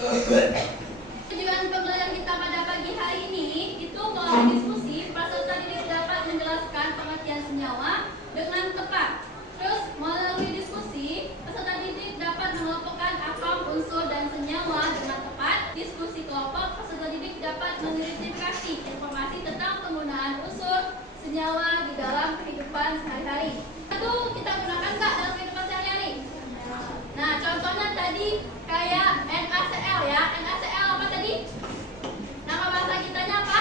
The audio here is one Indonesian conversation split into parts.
Tujuan pembelajaran kita pada pagi hari ini itu melalui diskusi, peserta didik dapat menjelaskan pengertian senyawa dengan tepat. Terus melalui diskusi, peserta didik dapat mengelompokkan atom, unsur, dan senyawa dengan tepat. Diskusi kelompok, peserta didik dapat mengidentifikasi informasi tentang penggunaan unsur senyawa di dalam kehidupan sehari-hari. Itu kita gunakan nggak dalam kehidupan sehari-hari? Nah, contohnya tadi kayak NaCl ya. NaCl apa tadi? Nama bahasa kitanya apa?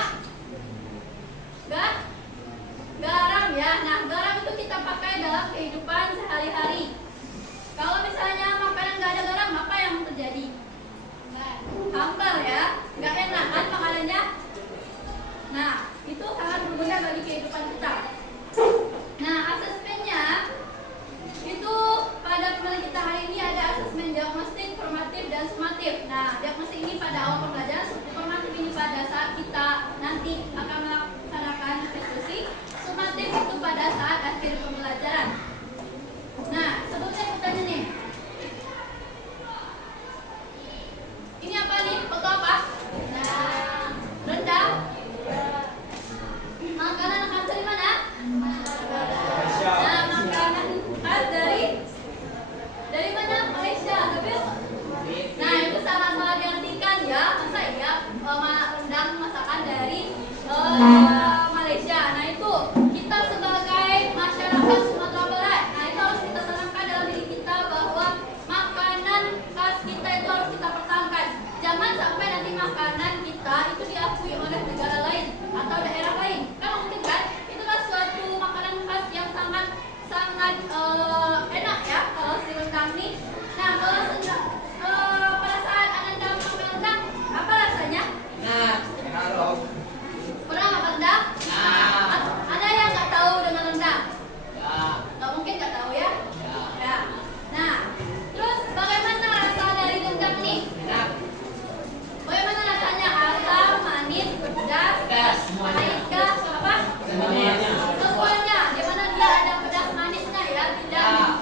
Garam ya. Nah, garam itu kita pakai dalam kehidupan sehari-hari. Kalau misalnya makanan nggak ada garam, apa yang terjadi? Hambar ya, nggak enak kan makanannya. Nah, itu sangat berguna bagi kehidupan kita. Nah, asesmennya itu pada pembelajaran kita hari ini ada asesmen diagnostik, formatif, dan sumatif. Nah, diagnostik ini pada awal pembelajaran, formatif ini pada saat kita nanti akan melaksanakan diskusi, sumatif itu pada saat akhir pembelajaran. Nah, sebelumnya aku tanya nih, ini apa nih? Foto apa? Nah, rendang. Makanan khas dari mana? Nah, makanan khas dari mana? Malaysia. Tapi, nah itu salah diartikan ya. Masa ya rendang masakan dari Malaysia. Nah itu kita sebagai masyarakat Sumatera Barat. Nah itu harus kita tanamkan dalam diri kita bahwa makanan khas kita itu harus kita pertahankan. Jangan sampai nanti makanan kita itu diakui oleh negara lain atau daerah lain. Kan mungkin kan? Itu kan suatu makanan khas yang sangat enak ya kalau si rendang nih. Nah kalau pada saat Anda makan rendang, apa rasanya? Nah, pernah makan rendang? Nah. Ada yang nggak tahu dengan rendang? Ya. Nggak mungkin nggak tahu ya? Ya. Nah, terus bagaimana rasa dari rendang nih? Enak. Bagaimana rasanya? Asam, manis, pedas, pahit kah? Apa? Semuanya. Di mana dia ada pedas manisnya ya, tidak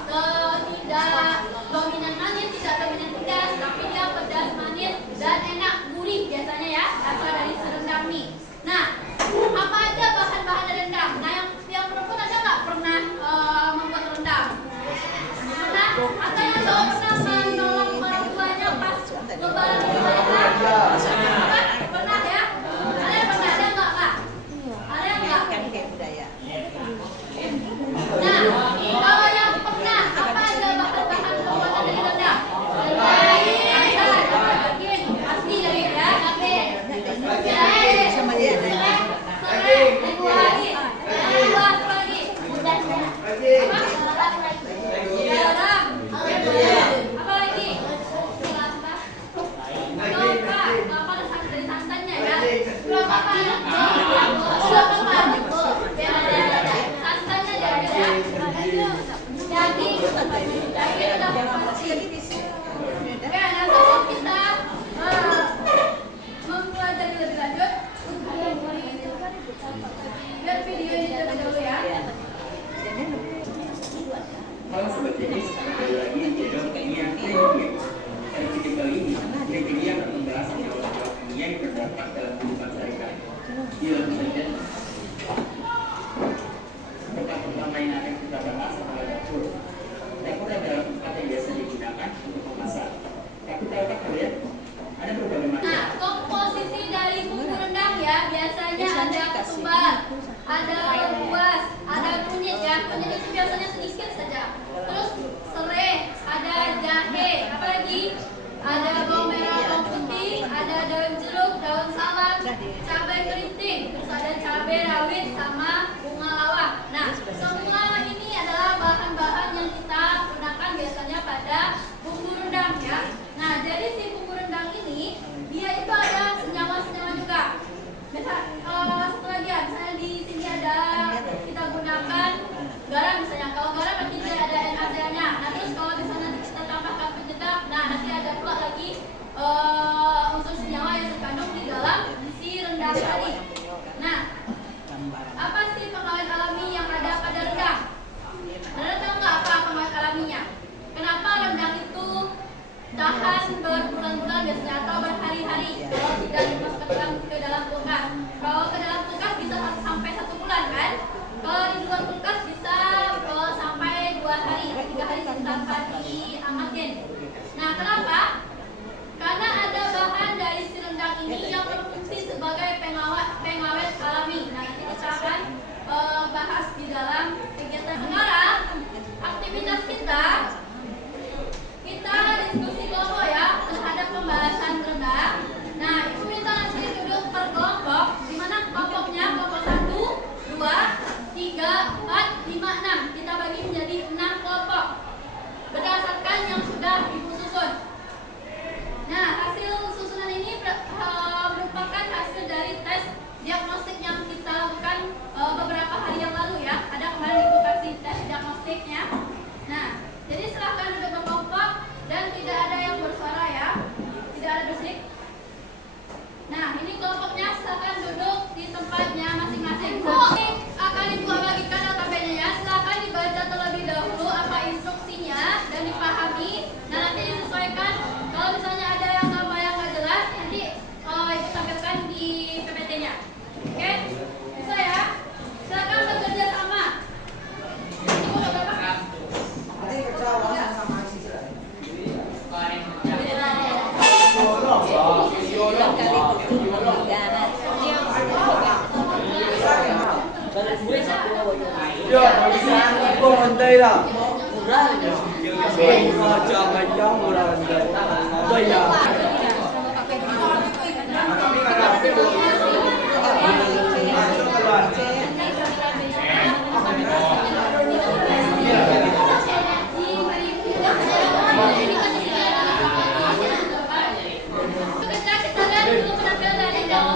dominan manis, tidak dominan pedas, tapi dia pedas manis dan enak, gurih biasanya ya rasa dari rendang nih. Nah, apa aja bahan-bahan dari rendang? Nah, yang perempuan ada nggak pernah membuat rendang? Pernah? Atau yang cowok pernah menolong orang tuanya pas lebaran? Pernah ya? Ada yang pernah? Ada nggak kak? Ada yang nggak? Nah, kalau yang pernah, apa aja bahan-bahan pembuatan dari rendang? Daging, pasti daging ya, daging. Sama dia daging. Serai, apa lagi? Garam, apa lagi? Kelapa, kelapa dari santannya ya. Kelapa apa? Santannya jadi ya. Daging udah pasti. Oke, nah sebelum kita mempelajari lebih lanjut, biar video ini terlebih dahulu ya. Halo sobat jenis, kembali lagi di channel Kimia Kimia. Pada video kali ini, Kimia akan membahas senyawa-senyawa kimia yang terdapat dalam kehidupan sehari-hari. Dalam saja. Tempat pertama yang akan kita bahas adalah dapur. Dapur adalah tempat yang biasa digunakan untuk memasak. Tapi tahukah kalian, ada berbagai macam. Nah, komposisi dari bumbu rendang ya, biasanya ada ketumbar, ada lengkuas, ada kunyit ya. Kunyit itu biasanya sedikit saja. Terus serai, ada jahe, apa lagi? Ada bawang merah, bawang putih, ada daun jeruk, daun salam, cabai keriting, terus ada cabai rawit sama bunga lawang. Nah, semua ini adalah bahan-bahan yang kita gunakan biasanya pada bumbu rendang ya. Nah, jadi si bumbu rendang ini dia itu ada senyawa-senyawa juga. Misal satu lagi ya, misalnya di sini ada kita gunakan garam misalnya. Kalau garam nanti dia ada NaCl-nya. Nah, terus kalau di sana kita tambahkan penyedap, nah nanti ada pula lagi unsur senyawa yang terkandung di dalam si rendang tadi. Nah, apa sih pengawet alami yang ada pada rendang? Anda tahu nggak apa pengawet alaminya? Kenapa rendang itu tahan berbulan-bulan biasanya atau pera. Jangan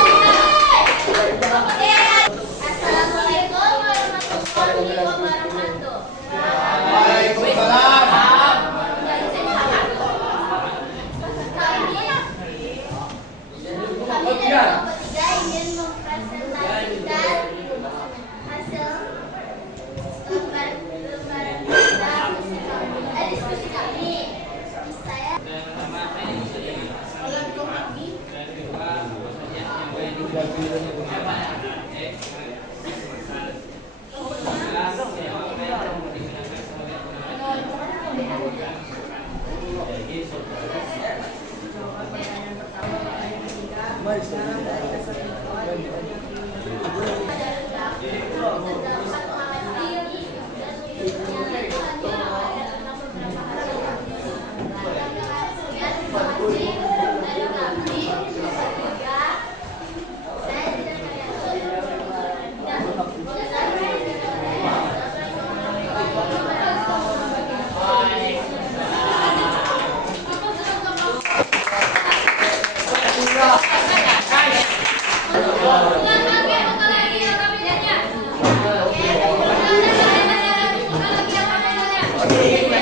murah daya. Assalamualaikum warahmatullahi wabarakatuh. Kami dari kelompok 3 ingin mempresentasikan hasil lembar kita diskusi kami. Saya Oke.